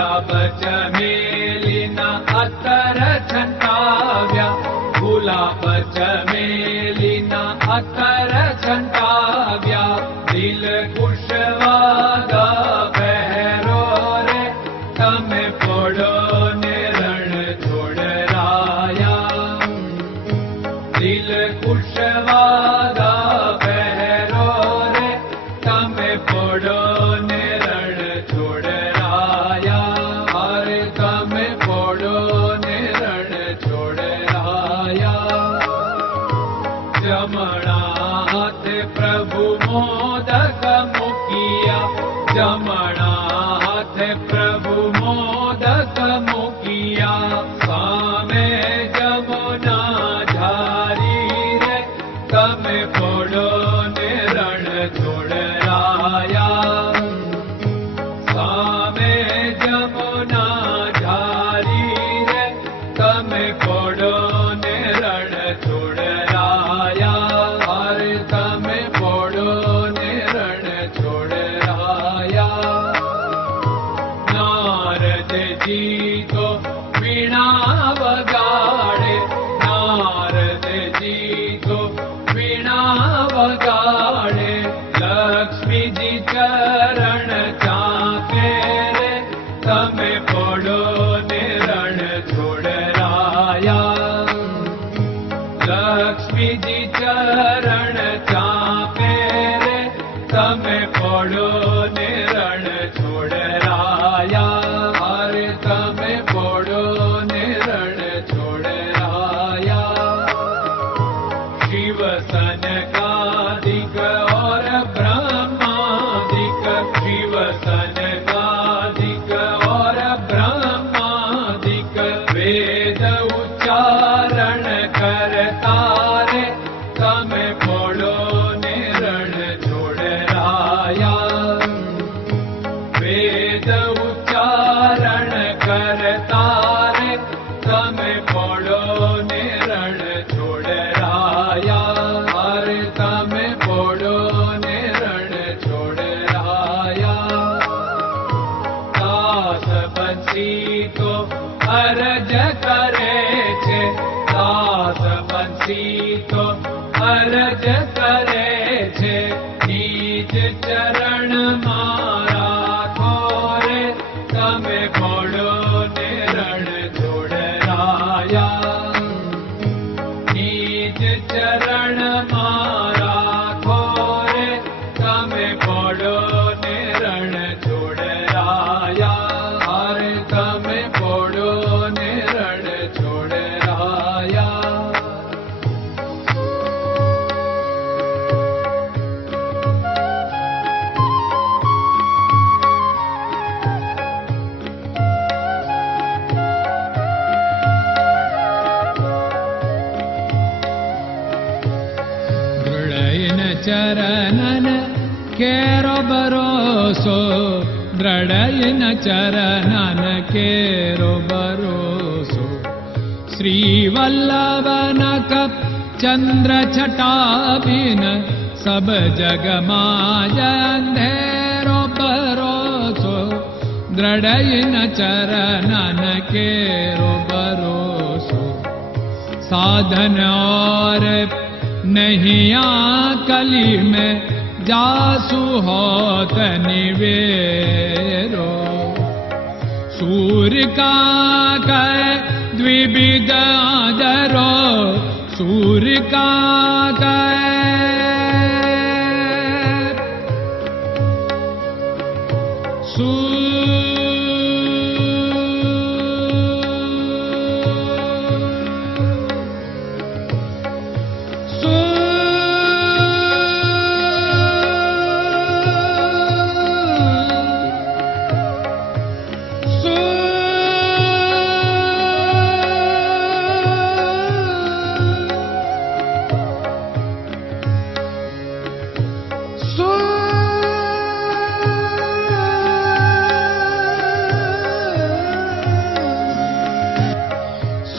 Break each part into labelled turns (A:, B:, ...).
A: गुलाब चमेली Papa. ीणा वगाडीणा वगाडे लक्ष्मी जी चरण तेरे तमे पडो निया लक्ष्मी जी चर सीतो अरज करे। भरोसो दृढय चरणन चरन केरो भरोसो। श्रीवल्लभ चन्द्रटाबिन सब जगमाजेरो भरोसो। द्रढय न केरो भरोसो। साधन और नहया कली में जासु सुहत निवेरो। सूर्यका द्विविधादरो सूर्यका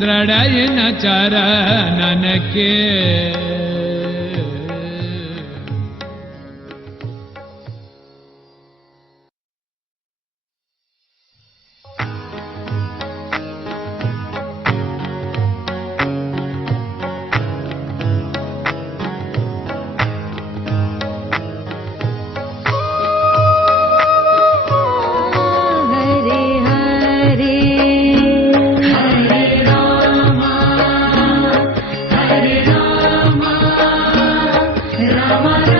A: ದೃಢಯನ ಚರಣನಕ್ಕೆ
B: my